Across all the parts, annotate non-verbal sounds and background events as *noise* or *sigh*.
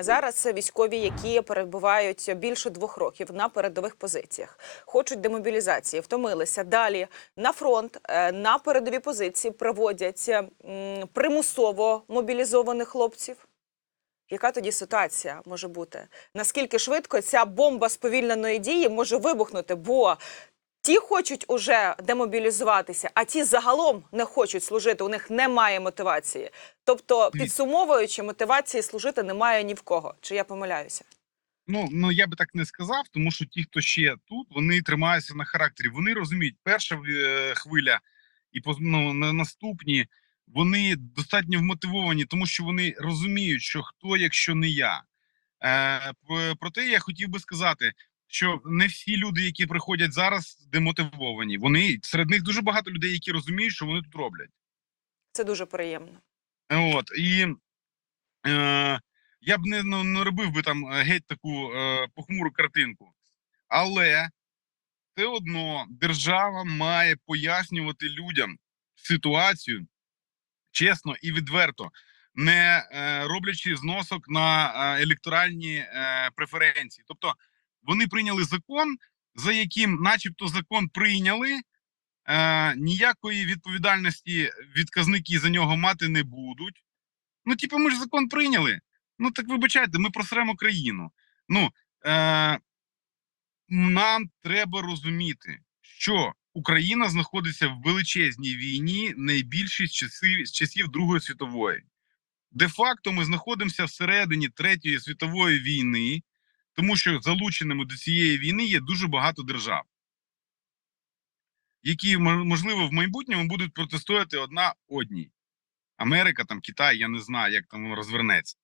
Е, Зараз військові, які перебувають більше двох років на передових позиціях, хочуть демобілізації, втомилися. Далі на фронт е, на передові позиції приводять примусово мобілізованих хлопців. Яка тоді ситуація може бути? Наскільки швидко ця бомба сповільненої дії може вибухнути? Бо ті хочуть уже демобілізуватися, а ті загалом не хочуть служити. У них немає мотивації. Тобто, підсумовуючи, мотивації служити немає ні в кого. Чи я помиляюся? Ну ну я би так не сказав, тому що ті, хто ще тут, вони тримаються на характері. Вони розуміють, перша е, хвиля і ну, на наступні вони достатньо вмотивовані, тому що вони розуміють, що хто, якщо не я. Е, проте я хотів би сказати, що не всі люди, які приходять зараз, демотивовані. Вони серед них дуже багато людей, які розуміють, що вони тут роблять. Це дуже приємно. От і е, я б не, ну, не робив би там е, геть таку е, похмуру картинку. Але все одно держава має пояснювати людям ситуацію чесно і відверто, не е, роблячи зносок на е, електоральні е, преференції. Тобто вони прийняли закон, за яким, начебто, закон прийняли. Е, ніякої відповідальності відказники за нього мати не будуть. Ну, типу, ми ж закон прийняли. Ну так вибачайте, ми просремо країну. Ну е, нам треба розуміти, що Україна знаходиться в величезній війні найбільшій з часів, з часів Другої світової. Де-факто ми знаходимося всередині Третьої світової війни, тому що залученими до цієї війни є дуже багато держав, які можливо в майбутньому будуть протистояти одна одній. Америка, там Китай, я не знаю, як там розвернеться.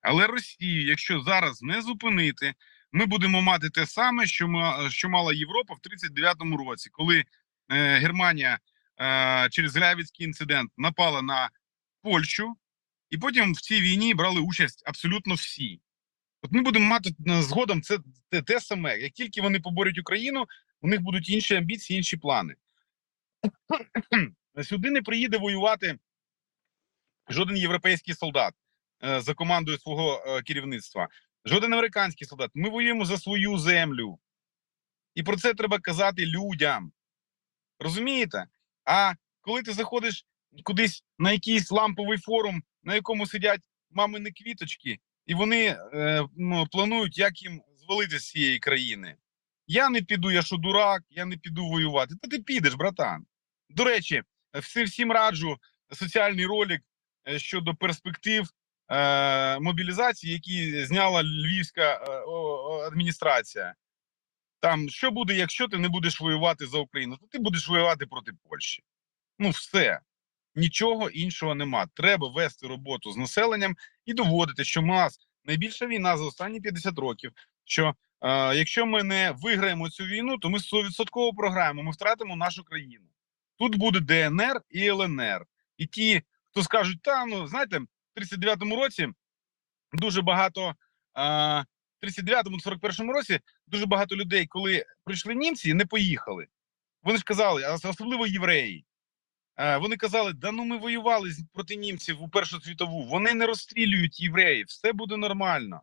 Але Росію, якщо зараз не зупинити, ми будемо мати те саме, що ма- що мала Європа в 39-му році, коли е, Германія е, через Глявіцький інцидент напала на Польщу, і потім в цій війні брали участь абсолютно всі. От ми будемо мати е, згодом це те, те саме. Як тільки вони поборють Україну, у них будуть інші амбіції, інші плани. *clears throat* Сюди не приїде воювати жоден європейський солдат е, за командою свого е, керівництва, жоден американський солдат. Ми воюємо за свою землю. І про це треба казати людям. Розумієте? А коли ти заходиш кудись на якийсь ламповий форум, на якому сидять мамини квіточки, і вони е, ну, планують, як їм звалити з цієї країни. Я не піду, я що дурак, я не піду воювати. Та ти підеш, братан. До речі, всім раджу соціальний ролик е, щодо перспектив е, мобілізації, які зняла львівська е, адміністрація. Там що буде, якщо ти не будеш воювати за Україну, то ти будеш воювати проти Польщі. Ну, все. Нічого іншого нема. Треба вести роботу з населенням і доводити, що у нас найбільша війна за останні 50 років. Що е, якщо ми не виграємо цю війну, то ми 100% програємо, ми втратимо нашу країну. Тут буде ДНР і ЛНР. І ті, хто скажуть, та ну знаєте, в 39-му році дуже багато. Е, в 39-му, 41-му році дуже багато людей, коли прийшли німці, не поїхали. Вони ж казали, особливо євреї. Е, Вони казали, да ну ми воювали проти німців у Першу світову. Вони не розстрілюють євреїв, все буде нормально.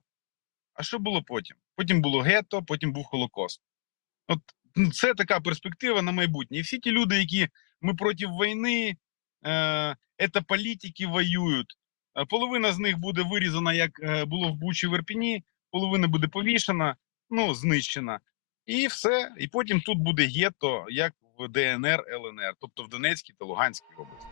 А що було потім? Потім було гетто, потім був Холокост. От ну, це така перспектива на майбутнє. І всі ті люди, які ми проти війни, це політики воюють. Е, Половина з них буде вирізана, як е, було в Бучі в Ірпіні, половина буде повішена, ну, знищена. І все. І потім тут буде гетто, як в ДНР, ЛНР, тобто в Донецькій та Луганській області.